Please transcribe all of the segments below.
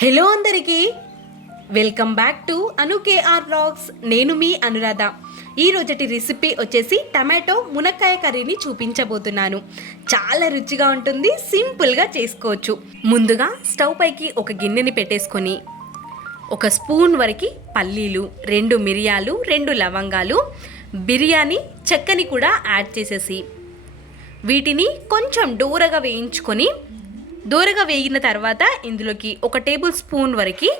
Hello అందరికీ. Welcome back to Anu KR blogs. నేను మీ అనురాధ. ఈ రోజటి రెసిపీ వచ్చేసి టమాటో మునక్కాయ కర్రీని చూపించబోతున్నాను. చాలా రుచిగా ఉంటుంది సింపుల్గా చేసుకోవచ్చు. ముందుగా స్టవ్ పైకి ఒక గిన్నెని పెట్టేసుకొని ఒక స్పూన్ వరకు పల్లీలు రెండు మిరియాలు రెండు లవంగాలు బిర్యానీ చెక్కని కూడా యాడ్ చేసేసి వీటిని కొంచెం డోరగా వేయించుకొని దూరగా వేగిన తర్వాత ఇందులోకి ఒక టేబుల్ స్పూన్ వరకు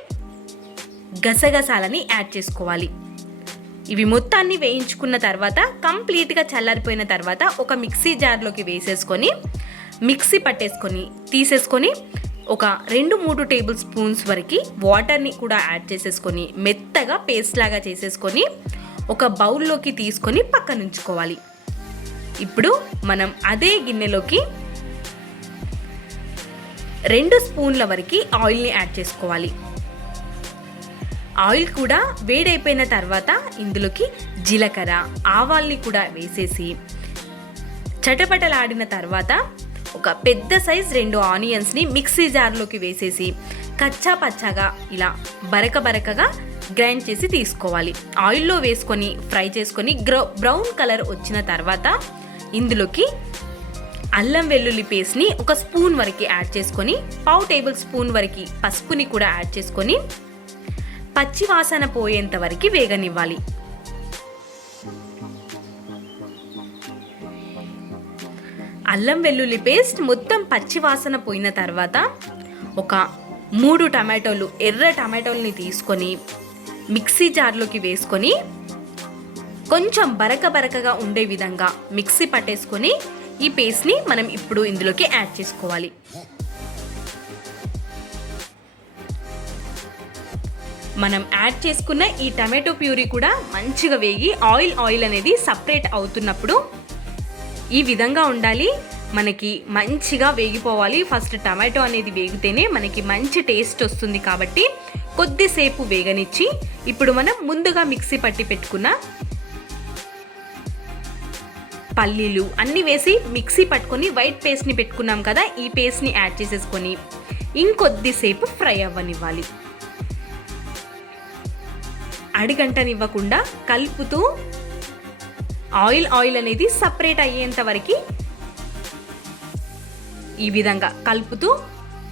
గసగసాలని యాడ్ చేసుకోవాలి. ఇవి మొత్తాన్ని వేయించుకున్న తర్వాత కంప్లీట్గా చల్లారిపోయిన తర్వాత ఒక మిక్సీ జార్లోకి వేసేసుకొని మిక్సీ పట్టేసుకొని తీసేసుకొని ఒక రెండు మూడు టేబుల్ స్పూన్స్ వరకు వాటర్ని కూడా యాడ్ చేసేసుకొని మెత్తగా పేస్ట్ లాగా చేసేసుకొని ఒక బౌల్లోకి తీసుకొని పక్కనుంచుకోవాలి. ఇప్పుడు మనం అదే గిన్నెలోకి రెండు స్పూన్ల వరకు ఆయిల్ని యాడ్ చేసుకోవాలి. ఆయిల్ కూడా వేడైపోయిన తర్వాత ఇందులోకి జీలకర్ర ఆవాల్ని కూడా వేసేసి చటపటలాడిన తర్వాత ఒక పెద్ద సైజ్ రెండు ఆనియన్స్ని మిక్సీ జార్లోకి వేసేసి కచ్చా పచ్చాగా ఇలా బరక బరకగా గ్రైండ్ చేసి తీసుకోవాలి. ఆయిల్లో వేసుకొని ఫ్రై చేసుకొని గ్రౌ బ్రౌన్ కలర్ వచ్చిన తర్వాత ఇందులోకి అల్లం వెల్లుల్లి పేస్ట్ని ఒక స్పూన్ వరకు యాడ్ చేసుకొని పావు టేబుల్ స్పూన్ వరకు పసుపుని కూడా యాడ్ చేసుకొని పచ్చి వాసన పోయేంత వరకు వేగనివ్వాలి. అల్లం వెల్లుల్లి పేస్ట్ మొత్తం పచ్చి వాసన పోయిన తర్వాత ఒక మూడు టమాటోలు ఎర్ర టమాటోల్ని తీసుకొని మిక్సీ జార్లోకి వేసుకొని కొంచెం బరక బరకగా ఉండే విధంగా మిక్సీ పట్టేసుకొని ఈ పేస్ట్ని మనం ఇప్పుడు ఇందులోకి యాడ్ చేసుకోవాలి. మనం యాడ్ చేసుకున్న ఈ టమాటో ప్యూరీ కూడా మంచిగా వేగి ఆయిల్ ఆయిల్ అనేది సపరేట్ అవుతున్నప్పుడు ఈ విధంగా ఉండాలి. మనకి మంచిగా వేగిపోవాలి. ఫస్ట్ టమాటో అనేది వేగితేనే మనకి మంచి టేస్ట్ వస్తుంది కాబట్టి కొద్దిసేపు వేగనిచ్చి ఇప్పుడు మనం ముందుగా మిక్సీ పట్టి పెట్టుకున్న పల్లీలు అన్నీ వేసి మిక్సీ పట్టుకొని వైట్ పేస్ట్ని పెట్టుకున్నాం కదా ఈ పేస్ట్ని యాడ్ చేసేసుకొని ఇంకొద్దిసేపు ఫ్రై అవ్వనివ్వాలి. అడిగంటనివ్వకుండా కలుపుతూ ఆయిల్ ఆయిల్ అనేది సపరేట్ అయ్యేంత వరకు ఈ విధంగా కలుపుతూ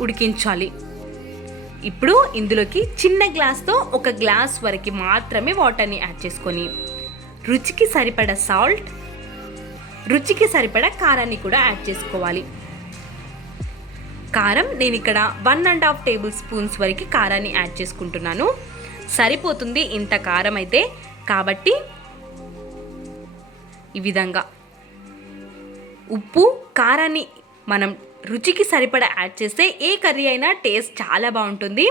ఉడికించాలి. ఇప్పుడు ఇందులోకి చిన్న గ్లాస్తో ఒక గ్లాస్ వరకు మాత్రమే వాటర్ని యాడ్ చేసుకొని రుచికి సరిపడ సాల్ట్ రుచికి సరిపడా కారాన్ని కూడా యాడ్ చేసుకోవాలి. కారం నేను ఇక్కడ one and half tablespoons వరకు కారాన్ని యాడ్ చేసుకుంటున్నాను. సరిపోతుంది ఇంత కారం అయితే. కాబట్టి ఈ విధంగా ఉప్పు కారాన్ని మనం రుచికి సరిపడా యాడ్ చేస్తే ఏ కర్రీ అయినా టేస్ట్ చాలా బాగుంటుంది.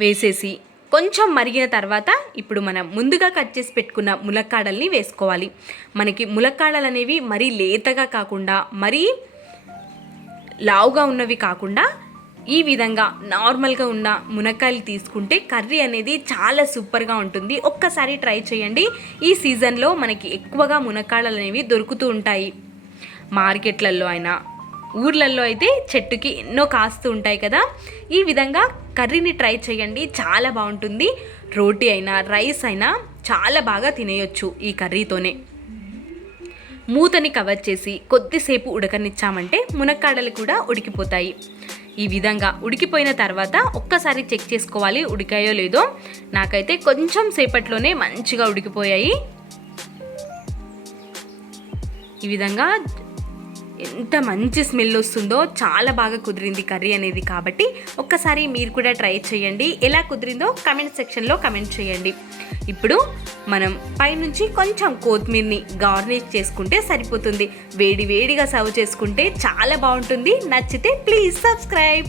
వేసేసి కొంచెం మరిగిన తర్వాత ఇప్పుడు మనం ముందుగా కట్ చేసి పెట్టుకున్న ములక్కాడల్ని వేసుకోవాలి. మనకి ములక్కాడలు అనేవి మరీ లేతగా కాకుండా మరీ లావుగా ఉన్నవి కాకుండా ఈ విధంగా నార్మల్గా ఉన్న మునక్కాయలు తీసుకుంటే కర్రీ అనేది చాలా సూపర్గా ఉంటుంది. ఒక్కసారి ట్రై చేయండి. ఈ సీజన్లో మనకి ఎక్కువగా మునక్కాడలు అనేవి దొరుకుతూ ఉంటాయి. మార్కెట్లలో అయినా ఊర్లలో అయితే చెట్టుకి ఎన్నో కాస్తూ ఉంటాయి కదా. ఈ విధంగా కర్రీని ట్రై చేయండి చాలా బాగుంటుంది. రోటీ అయినా రైస్ అయినా చాలా బాగా తినేయొచ్చు ఈ కర్రీతోనే. మూతని కవర్ చేసి కొద్దిసేపు ఉడకనిచ్చామంటే మునక్కాడలు కూడా ఉడికిపోతాయి. ఈ విధంగా ఉడికిపోయిన తర్వాత ఒక్కసారి చెక్ చేసుకోవాలి ఉడికాయో లేదో. నాకైతే కొంచెం సేపట్లోనే మంచిగా ఉడికిపోయాయి. ఈ విధంగా ఎంత మంచి స్మెల్ వస్తుందో చాలా బాగా కుదిరింది కర్రీ అనేది కాబట్టి ఒక్కసారి మీరు కూడా ట్రై చేయండి. ఎలా కుదిరిందో కమెంట్ సెక్షన్లో కమెంట్ చేయండి. ఇప్పుడు మనం పైనుంచి కొంచెం కొత్తిమీర్ని గార్నిష్ చేసుకుంటే సరిపోతుంది. వేడి వేడిగా సర్వ్ చేసుకుంటే చాలా బాగుంటుంది. నచ్చితే ప్లీజ్ సబ్స్క్రైబ్